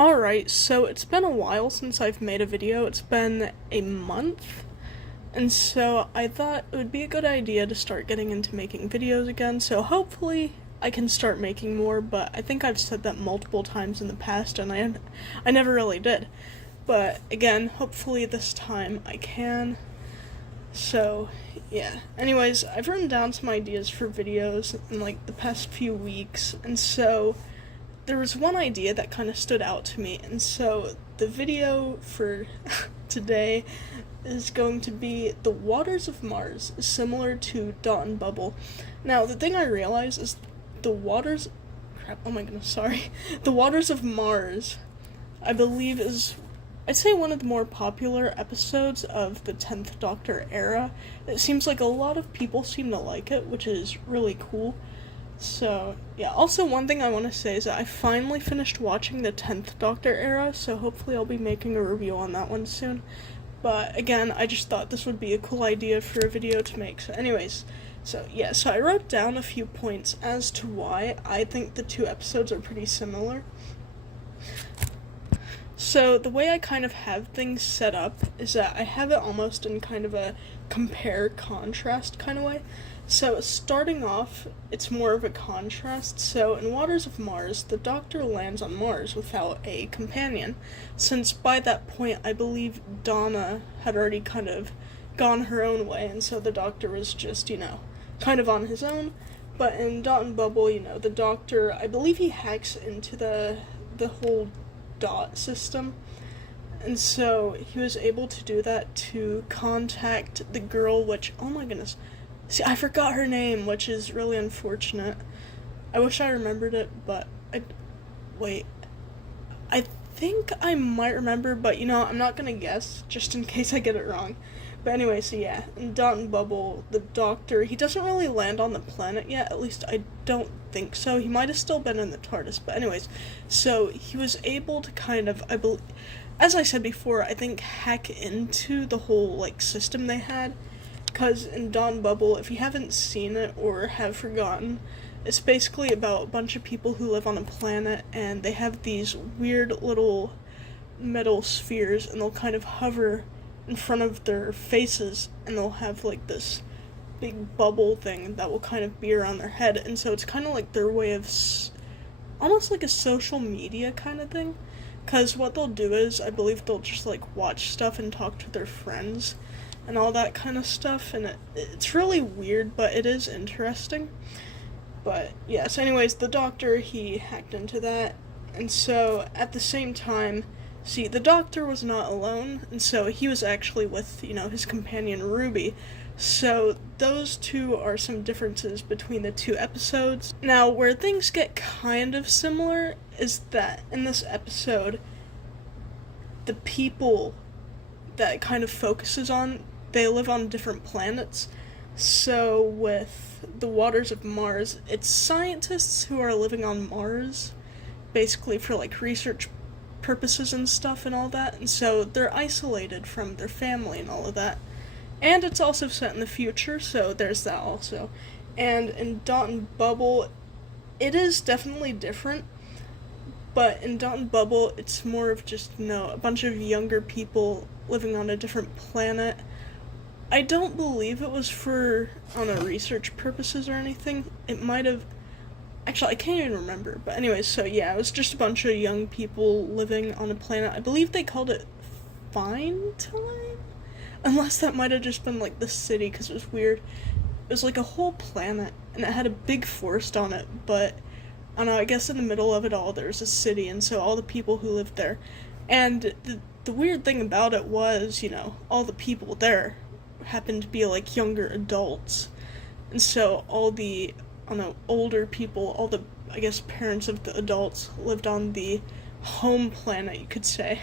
Alright, so it's been a while since I've made a video. It's been a month. And so I thought it would be a good idea to start getting into making videos again. So hopefully I can start making more, but I think I've said that multiple times in the past and I never really did. But again, hopefully this time I can. So, yeah. Anyways, I've written down some ideas for videos in the past few weeks, and so there was one idea that kind of stood out to me, and so the video for today is going to be the waters of Mars, similar to Dot and Bubble. Now, the thing I realize is the waters the waters of Mars, I believe, is, I'd say, one of the more popular episodes of the 10th Doctor era. It seems like a lot of people seem to like it, which is really cool. So, yeah, also one thing I want to say is that I finally finished watching the 10th Doctor era, so hopefully I'll be making a review on that one soon. But again, I just thought this would be a cool idea for a video to make. So anyways, so I wrote down a few points as to why I think the two episodes are pretty similar. So the way I kind of have things set up is that I have it almost in kind of a compare-contrast kind of way. So starting off, it's more of a contrast. So in Waters of Mars, the Doctor lands on Mars without a companion, since by that point I believe Donna had already kind of gone her own way, and so the Doctor was just, kind of on his own. But in Dot and Bubble, the Doctor, I believe he hacks into the whole dot system, and so he was able to do that to contact the girl, which, oh my goodness, see, I forgot her name, which is really unfortunate. I wish I remembered it, but I think I might remember, but I'm not gonna guess, just in case I get it wrong. But anyway, so yeah, in Dot and Bubble, the Doctor, he doesn't really land on the planet yet, at least I don't think so. He might have still been in the TARDIS, but anyways, so he was able to kind of, as I said before, I think hack into the whole, system they had, because in Dot and Bubble, if you haven't seen it or have forgotten, it's basically about a bunch of people who live on a planet, and they have these weird little metal spheres, and they'll kind of hover in front of their faces, and they'll have this big bubble thing that will kind of be around their head, and so it's kind of like their way of almost like a social media kind of thing, because what they'll do is, I believe they'll just watch stuff and talk to their friends and all that kind of stuff, and it's really weird, but it is interesting. But yeah, so anyways, the Doctor, he hacked into that, and so at the same time, see, the Doctor was not alone, and so he was actually with, his companion Ruby. So those two are some differences between the two episodes. Now, where things get kind of similar is that in this episode, the people that it kind of focuses on, they live on different planets. So with the Waters of Mars, it's scientists who are living on Mars, basically for research purposes and stuff and all that, and so they're isolated from their family and all of that. And it's also set in the future, so there's that also. And in Dot and Bubble, it is definitely different, but in Dot and Bubble, it's more of just, a bunch of younger people living on a different planet. I don't believe it was for, research purposes or anything. It might have, actually, I can't even remember, but anyways, so yeah, it was just a bunch of young people living on a planet. I believe they called it Fine Time? Unless that might have just been the city, because it was weird. It was a whole planet, and it had a big forest on it, but I don't know, I guess in the middle of it all there's a city, and so all the people who lived there. And the weird thing about it was, all the people there happened to be younger adults. And so all the, older people, all the, I guess, parents of the adults lived on the home planet, you could say.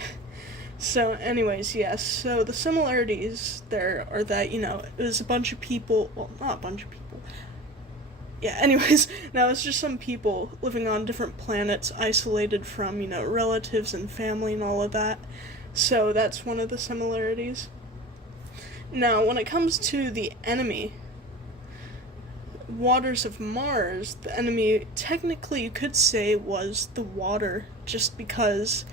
So anyways, yes, so the similarities there are that, it was a bunch of people, well, not a bunch of people. Yeah, anyways, now it's just some people living on different planets, isolated from, relatives and family and all of that. So that's one of the similarities. Now, when it comes to the enemy, Waters of Mars, the enemy, technically you could say, was the water, just because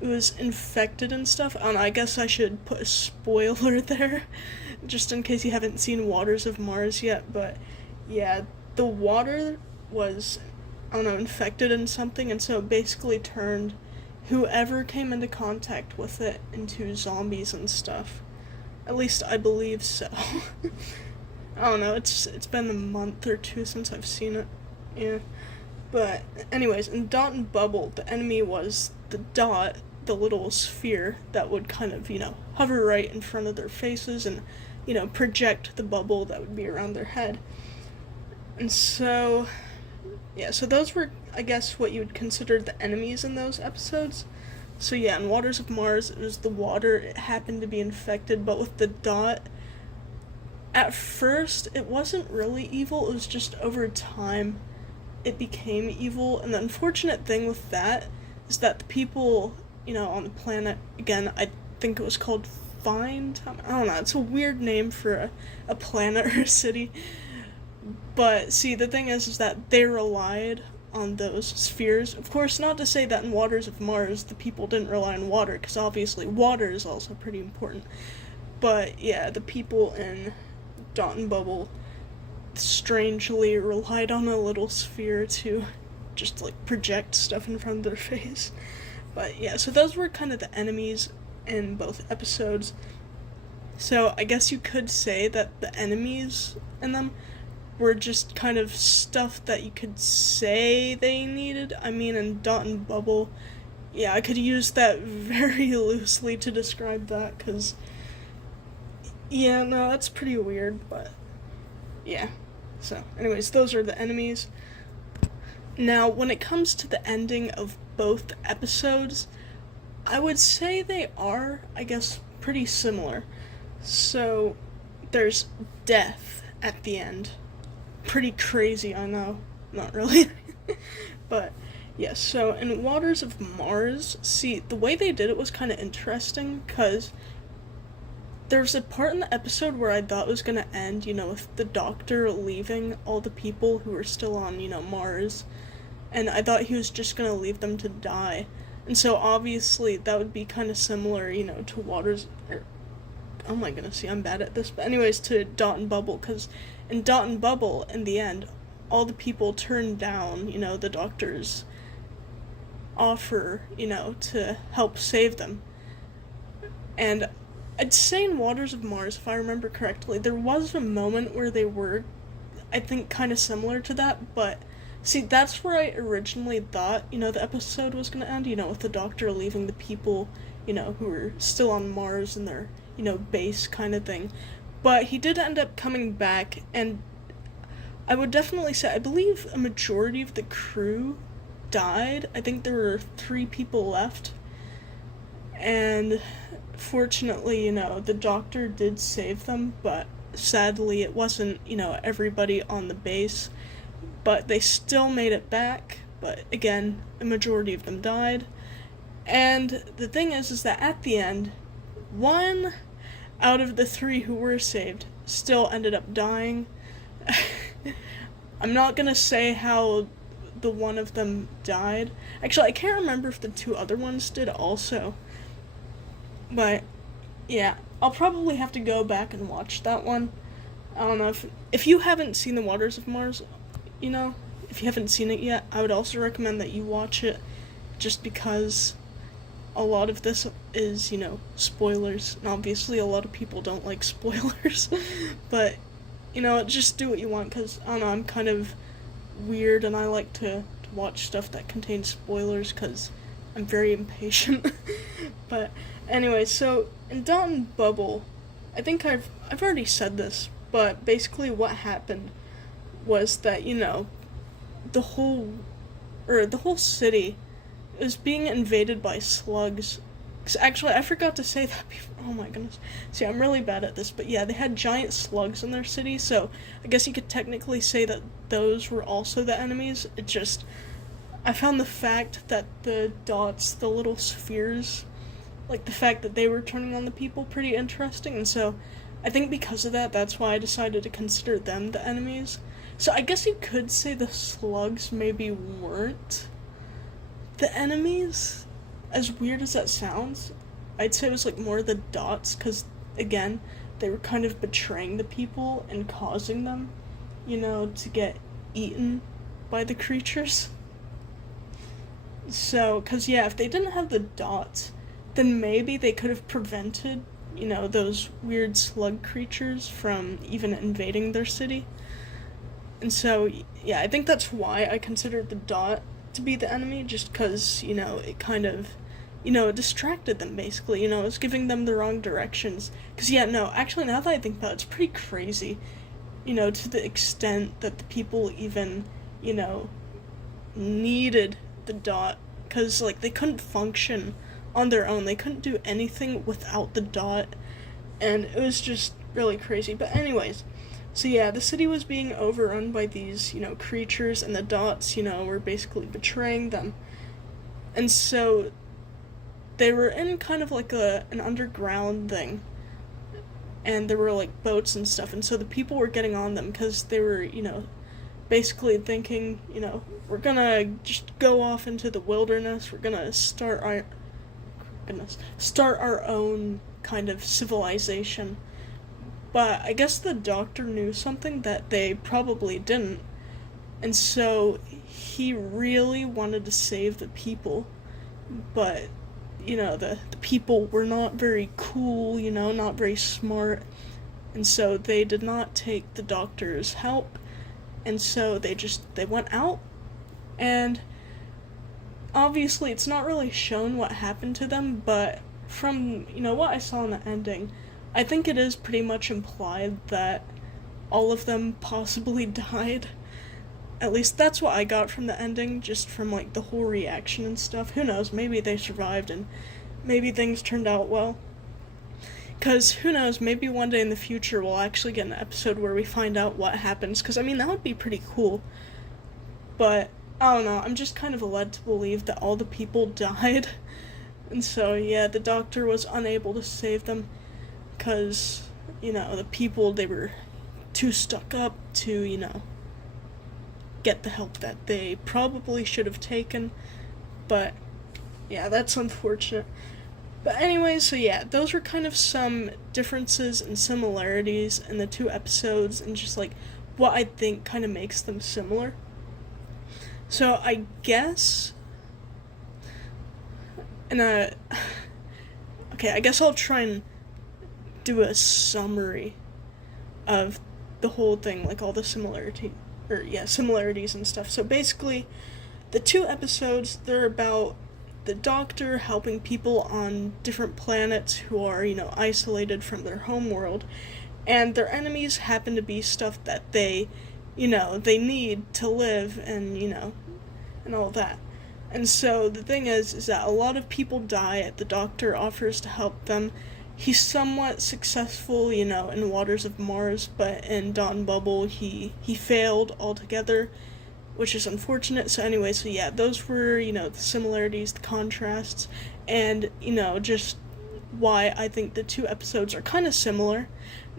it was infected and stuff. I guess I should put a spoiler there, just in case you haven't seen Waters of Mars yet, but yeah, the water was, I don't know, infected in something, and so it basically turned whoever came into contact with it into zombies and stuff. At least I believe so. I don't know, it's been a month or two since I've seen it. Yeah. But anyways, in Dot and Bubble, the enemy was the dot, the little sphere that would kind of, hover right in front of their faces and, project the bubble that would be around their head. And so, yeah, so those were, I guess, what you would consider the enemies in those episodes. So yeah, in Waters of Mars, it was the water, it happened to be infected, but with the dot, at first, it wasn't really evil, it was just over time, it became evil, and the unfortunate thing with that is that the people, on the planet, again, I think it was called Find, I don't know, it's a weird name for a planet or a city, but see, the thing is that they relied on those spheres. Of course, not to say that in Waters of Mars the people didn't rely on water, because obviously water is also pretty important, but yeah, the people in Dot and Bubble strangely relied on a little sphere to just project stuff in front of their face. But yeah, so those were kind of the enemies in both episodes. So I guess you could say that the enemies in them were just kind of stuff that you could say they needed. I mean, in Dot and Bubble, yeah, I could use that very loosely to describe that, because yeah, no, that's pretty weird, but yeah. So, anyways, those are the enemies. Now, when it comes to the ending of both episodes, I would say they are, I guess, pretty similar. So, there's death at the end. Pretty crazy, I know. Not really. But, yes, so in Waters of Mars, see, the way they did it was kind of interesting, because there's a part in the episode where I thought it was going to end, with the doctor leaving all the people who were still on, Mars, and I thought he was just going to leave them to die, and so obviously that would be kind of similar, to oh my goodness, see, I'm bad at this, but anyways, to Dot and Bubble, because in Dot and Bubble, in the end, all the people turned down, the doctor's offer, to help save them, and I'd say in Waters of Mars, if I remember correctly, there was a moment where they were, I think, kind of similar to that, but see, that's where I originally thought, the episode was going to end, with the doctor leaving the people, who were still on Mars in their, base kind of thing. But he did end up coming back, and I would definitely say, I believe a majority of the crew died. I think there were 3 people left. And fortunately, the doctor did save them, but sadly it wasn't, everybody on the base. But they still made it back, but again, a majority of them died. And the thing is that at the end, 1 out of the 3 who were saved still ended up dying. I'm not gonna say how the one of them died. Actually, I can't remember if the 2 other ones did also. But, yeah, I'll probably have to go back and watch that one. I don't know, if you haven't seen the Waters of Mars, if you haven't seen it yet, I would also recommend that you watch it, just because a lot of this is, spoilers, and obviously a lot of people don't like spoilers, but, just do what you want, because, I don't know, I'm kind of weird, and I like to watch stuff that contains spoilers, because I'm very impatient. But anyway, so in Dot and Bubble, I think I've already said this, but basically what happened was that, the whole city was being invaded by slugs. Actually, I forgot to say that before. Oh my goodness. See, I'm really bad at this, but yeah, they had giant slugs in their city, so I guess you could technically say that those were also the enemies. It just, I found the fact that the dots, the little spheres, the fact that they were turning on the people pretty interesting, and so I think because of that, that's why I decided to consider them the enemies. So I guess you could say the slugs maybe weren't the enemies, as weird as that sounds, I'd say it was like more the dots, because again, they were kind of betraying the people and causing them, to get eaten by the creatures. So, because yeah, if they didn't have the dots, then maybe they could have prevented, those weird slug creatures from even invading their city. And so, yeah, I think that's why I considered the dot to be the enemy, just because, it kind of, it distracted them, basically, it was giving them the wrong directions. Because, yeah, no, actually, now that I think about it, it's pretty crazy, to the extent that the people even, needed the dot, because, like, they couldn't function on their own, they couldn't do anything without the dot, and it was just really crazy. But anyways, so yeah, the city was being overrun by these, creatures, and the dots, were basically betraying them. And so they were in kind of like an underground thing, and there were like boats and stuff, and so the people were getting on them because they were, basically thinking, we're gonna just go off into the wilderness, we're gonna start our own kind of civilization. But I guess the doctor knew something that they probably didn't, and so he really wanted to save the people, but, the people were not very cool, not very smart, and so they did not take the doctor's help, and so they went out, and obviously it's not really shown what happened to them, but from, what I saw in the ending, I think it is pretty much implied that all of them possibly died. At least that's what I got from the ending, just from, like, the whole reaction and stuff. Who knows, maybe they survived and maybe things turned out well. Because, who knows, maybe one day in the future we'll actually get an episode where we find out what happens, because, that would be pretty cool. But, I don't know, I'm just kind of led to believe that all the people died. And so, yeah, the doctor was unable to save them, because, the people, they were too stuck up to, get the help that they probably should have taken. But, yeah, that's unfortunate. But anyway, so yeah, those were kind of some differences and similarities in the two episodes, and just, like, what I think kind of makes them similar. So, I guess, okay, I guess I'll try and do a summary of the whole thing, like all the similarities and stuff. So basically, the two episodes, they're about the doctor helping people on different planets who are, isolated from their home world, and their enemies happen to be stuff that they need to live, and, and all that. And so the thing is that a lot of people die. The doctor offers to help them. He's somewhat successful, in Waters of Mars, but in Dotandbubble, he failed altogether, which is unfortunate. So anyway, so yeah, those were, the similarities, the contrasts, and, just why I think the two episodes are kind of similar.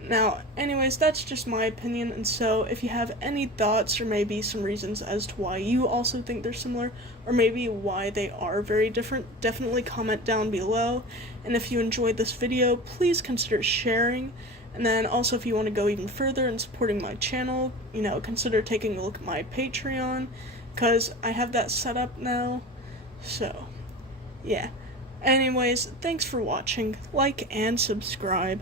Now, anyways, that's just my opinion, and so if you have any thoughts or maybe some reasons as to why you also think they're similar, or maybe why they are very different, definitely comment down below. And if you enjoyed this video, please consider sharing. And then also, if you want to go even further in supporting my channel, consider taking a look at my Patreon, because I have that set up now. So, yeah. Anyways, thanks for watching. Like and subscribe.